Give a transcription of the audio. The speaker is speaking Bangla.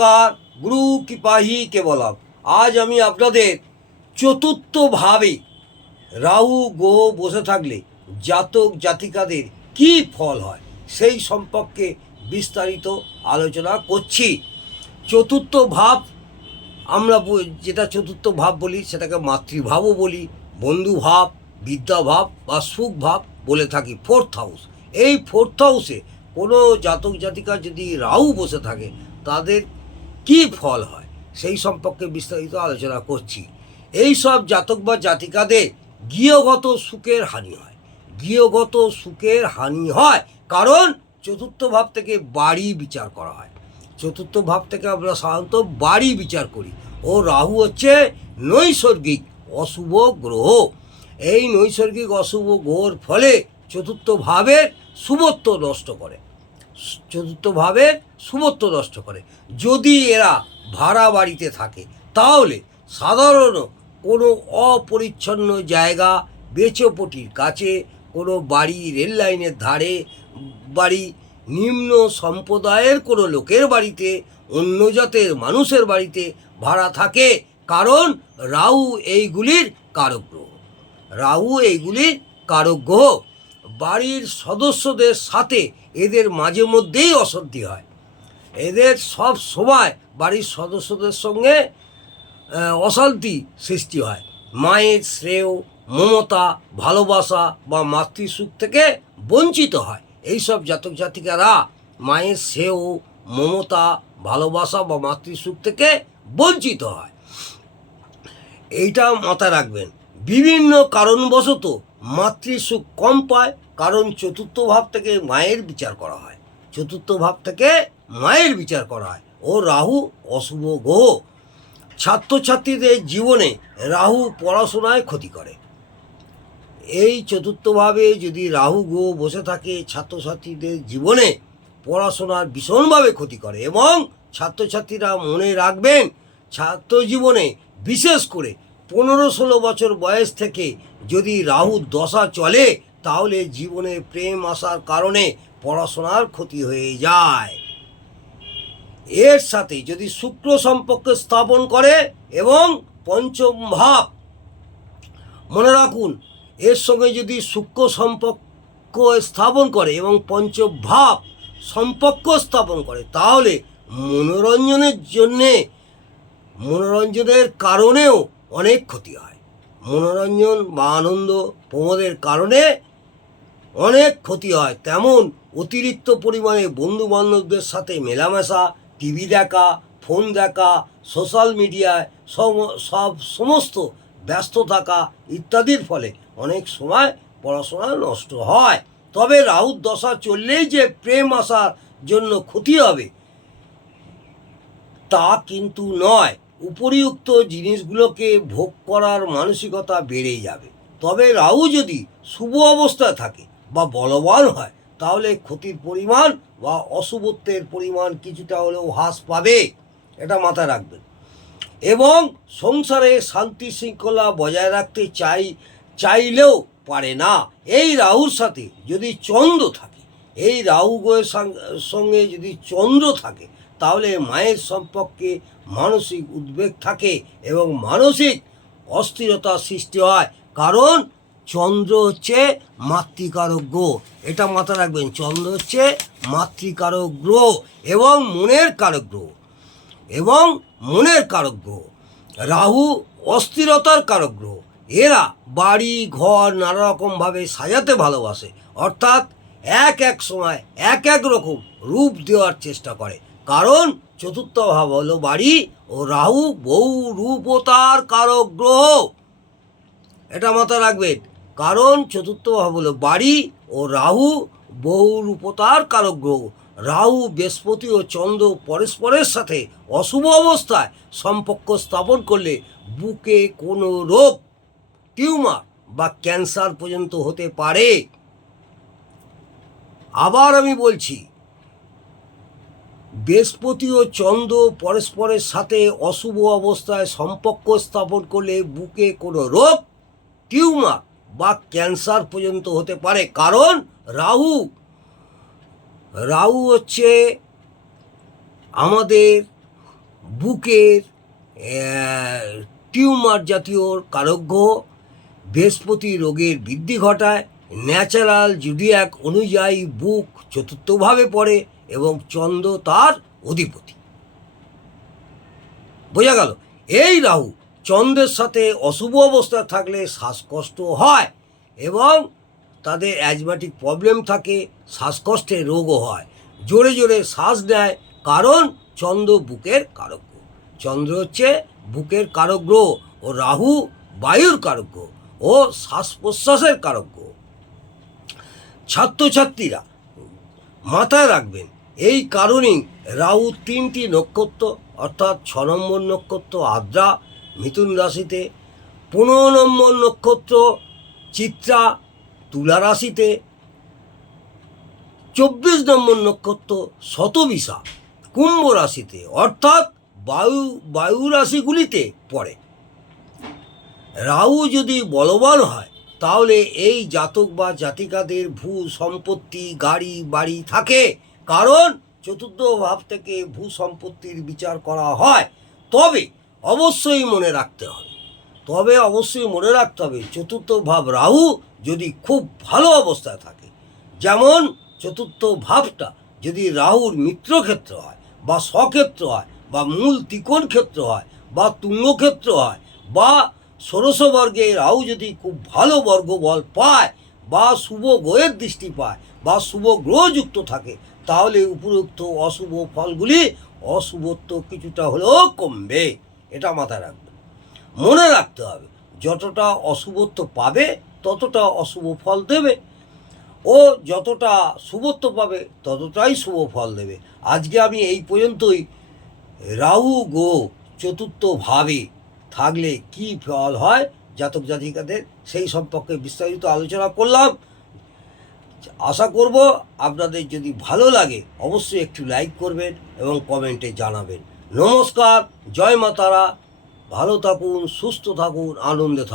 নমস্কার, গুরু কৃপাহি কেবলম। আজ আমি আপনাদের চতুর্থভাবে রাহু গ্রহ বসে থাকলে জাতক জাতিকাদের কি ফল হয় সেই সম্পর্কে বিস্তারিত আলোচনা করছি। চতুর্থ ভাব আমরা যেটা চতুর্থ ভাব বলি সেটাকে মাতৃভাবও বলি, বন্ধুভাব, বিদ্যাভাব বা সুখ ভাব বলে থাকি। ফোর্থ হাউস, এই ফোর্থ হাউসে কোনো জাতক জাতিকা যদি রাহু বসে থাকে তাদের কি ফল হয় সেই সম্পর্কে বিস্তারিত আলোচনা করছি। এই সব জাতক বা জাতিকাদের গৃহগত সুখের হানি হয়। গৃহগত সুখের হানি হয় কারণ চতুর্থ ভাব থেকে বাড়ি বিচার করা হয়। চতুর্থ ভাব থেকে আমরা সাধারণত বাড়ি বিচার করি। ও রাহু হচ্ছে নৈসর্গিক অশুভ গ্রহ। এই নৈসর্গিক অশুভ গ্রহর ফলে চতুর্থ ভাবের শুভত্ব নষ্ট করে। চতুর্থ ভাবের শুভত্ব নষ্ট করে। যদি এরা ভাড়া বাড়িতে থাকে তাহলে সাধারণ কোনো অপরিচ্ছন্ন জায়গা, বেচপটির কাছে, কোনো বাড়ি, রেল লাইনের ধারে বাড়ি, নিম্ন সম্প্রদায়ের কোনো লোকের বাড়িতে, অন্য জাতের মানুষের বাড়িতে ভাড়া থাকে, কারণ রাহু এইগুলির কারক গ্রহ। রাহু এইগুলির কারক গ্রহ। বাড়ির সদস্যদের সাথে এদের মাঝে মধ্যেই অশান্তি হয়। এদের সব সময় বাড়ির সদস্যদের সঙ্গে অশান্তি সৃষ্টি হয়। মায়ের শ্রেয়, মমতা, ভালোবাসা বা মাতৃসুখ থেকে বঞ্চিত হয়। এইসব জাতক জাতিকারা মায়ের শ্রেয়, মমতা, ভালোবাসা বা মাতৃসুখ থেকে বঞ্চিত হয়। এইটা মাথায় রাখবেন। বিভিন্ন কারণবশত মাতৃসুখ কম পায়, কারণ চতুর্থ ভাব থেকে মায়ের বিচার করা হয়। চতুর্থ ভাব থেকে মায়ের বিচার করা হয়। ও রাহু অশুভ গ্রহ। ছাত্রছাত্রীদের জীবনে রাহু পড়াশোনায় ক্ষতি করে। এই চতুর্থভাবে যদি রাহু গ্রহ বসে থাকে ছাত্রছাত্রীদের জীবনে পড়াশোনার ভীষণভাবে ক্ষতি করে। এবং ছাত্রছাত্রীরা মনে রাখবেন, ছাত্র জীবনে বিশেষ করে 15-16 বছর বয়স থেকে যদি রাহুর দশা চলে তাহলে জীবনে প্রেম আসার কারণে পড়াশোনার ক্ষতি হয়ে যায়। এর সাথে যদি শুক্র সম্পর্ক স্থাপন করে এবং পঞ্চম ভাব, মনে রাখুন, এর সঙ্গে যদি শুক্র সম্পর্ক স্থাপন করে এবং পঞ্চম ভাব সম্পর্ক স্থাপন করে তাহলে মনোরঞ্জনের কারণেও অনেক ক্ষতি হয়। মনোরঞ্জন বা আনন্দ প্রমোদের কারণে অনেক ক্ষতি হয়। তেমন অতিরিক্ত পরিমাণে বন্ধুবান্ধবদের সাথে মেলামেশা, টিভি দেখা, ফোন দেখা, সোশ্যাল মিডিয়ায় সমস্ত ব্যস্ত থাকা ইত্যাদির ফলে অনেক সময় পড়াশোনা নষ্ট হয়। তবে রাহুর দশা চললেই যে প্রেম আসার জন্য ক্ষতি হবে তা কিন্তু নয়। উপরিউক্ত জিনিসগুলোকে ভোগ করার মানসিকতা বেড়ে যাবে। তবে রাহু যদি শুভ অবস্থায় থাকে বা বলবান হয় তাহলে ক্ষতির পরিমাণ বা অশুভত্বের পরিমাণ কিছুটা হলেও হ্রাস পাবে। এটা মাথায় রাখবেন। এবং সংসারে শান্তি শৃঙ্খলা বজায় রাখতে চাইলেও পারে না। এই রাহুর সাথে যদি চন্দ্র থাকে, এই রাহু গ্রহের সঙ্গে যদি চন্দ্র থাকে তাহলে মায়ের সম্পর্কে মানসিক উদ্বেগ থাকে এবং মানসিক অস্থিরতা সৃষ্টি হয়, কারণ চন্দ্র হচ্ছে মাতৃকারক গ্রহ। এটা মাথায় রাখবেন, চন্দ্র হচ্ছে মাতৃকারক গ্রহ এবং মনের কারক গ্রহ। রাহু অস্থিরতার কারক গ্রহ। এরা বাড়ি ঘর নানা রকমভাবে সাজাতে ভালোবাসে, অর্থাৎ এক সময় এক রকম রূপ দেওয়ার চেষ্টা করে, কারণ চতুর্থ ভাব হলো বাড়ি ও রাহু বহু রূপতার কারক গ্রহ। এটা মাথায় রাখবেন, কারণ চতুর্থ ভাব হলো বাড়ি ও রাহু বহু রূপতার কারক গ্রহ। রাহু, বৃহস্পতি ও চন্দ্র পরস্পরের সাথে অশুভ অবস্থায় সম্পর্ক স্থাপন করলে বুকে কোনো রোগ, টিউমার বা ক্যান্সার পর্যন্ত হতে পারে। আবার আমি বলছি, বৃহস্পতি ও চন্দ্র পরস্পরের সাথে অশুভ অবস্থায় সম্পর্ক স্থাপন করলে বুকে কোনো রোগ, টিউমার বা ক্যান্সার পর্যন্ত হতে পারে, কারণ রাহু হচ্ছে আমাদের বুকের টিউমার জাতীয় কারক গ্রহ, বৃহস্পতি রোগের বৃদ্ধি ঘটায়, ন্যাচারাল জুডিয়াক অনুযায়ী বুক চতুর্থভাবে পড়ে এবং চন্দ্র তার অধিপতি। বোঝা গেল? এই রাহু চন্দ্রের সাথে অশুভ অবস্থায় থাকলে শ্বাসকষ্ট হয় এবং তাদের অ্যাজমাটিক প্রবলেম থাকে, শ্বাসকষ্টের রোগও হয়, জোরে জোরে শ্বাস নেয়, কারণ চন্দ্র বুকের কারক গ্রহ। চন্দ্র হচ্ছে বুকের কারক গ্রহ ও রাহু বায়ুর কারক গ্রহ ও শ্বাস প্রশ্বাসের কারক গ্রহ। ছাত্রছাত্রীরা মাথায় রাখবেন, এই কারণেই রাহু 3টি নক্ষত্র অর্থাৎ 6 নম্বর নক্ষত্র আদ্রা মিথুন রাশিতে, 15 নম্বর নক্ষত্র চিত্রা তুলা রাশিতে, 24 নম্বর নক্ষত্র শতবিশা কুম্ভ রাশিতে অর্থাৎ বায়ু রাশিগুলিতে পড়ে। রাহু যদি বলবান হয় তাহলে এই জাতক বা জাতিকাদের ভূ সম্পত্তি গাড়ি বাড়ি থাকে, কারণ চতুর্থ ভাব থেকে ভূ সম্পত্তির বিচার করা হয়। তবে অবশ্যই মনে রাখতে হবে চতুর্থ ভাব রাহু যদি খুব ভালো অবস্থায় থাকে, যেমন চতুর্থ ভাবটা যদি রাহুর মিত্রক্ষেত্র হয় বা স্বক্ষেত্র হয় বা মূল ত্রিকোণ ক্ষেত্র হয় বা তুঙ্গক্ষেত্র হয় বা ষোড়শ বর্গে রাহু যদি খুব ভালো বর্গবল পায় বা শুভ গ্রহের দৃষ্টি পায় বা শুভ গ্রহযুক্ত থাকে, তাহলে উপরোক্ত অশুভ ফলগুলি অশুভত্ব কিছুটা হলেও কমবে। এটা মাথায় রাখবে, মনে রাখতে হবে যতটা অশুভত্ব পাবে ততটা অশুভ ফল দেবে, ও যতটা শুভত্ব পাবে ততটাই শুভ ফল দেবে। আজকে আমি এই পর্যন্তই রাহু গ্রহ চতুর্থ ভাবে থাকলে কি ফল হয় জাতক জাতিকাদের সেই সম্পর্কে বিস্তারিত আলোচনা করলাম। আশা করব আপনাদের যদি ভালো লাগে অবশ্যই একটু লাইক করবেন এবং কমেন্টে জানাবেন। নমস্কার, জয় মা তারা, ভালো থাকুন, সুস্থ থাকুন, আনন্দে থাকুন।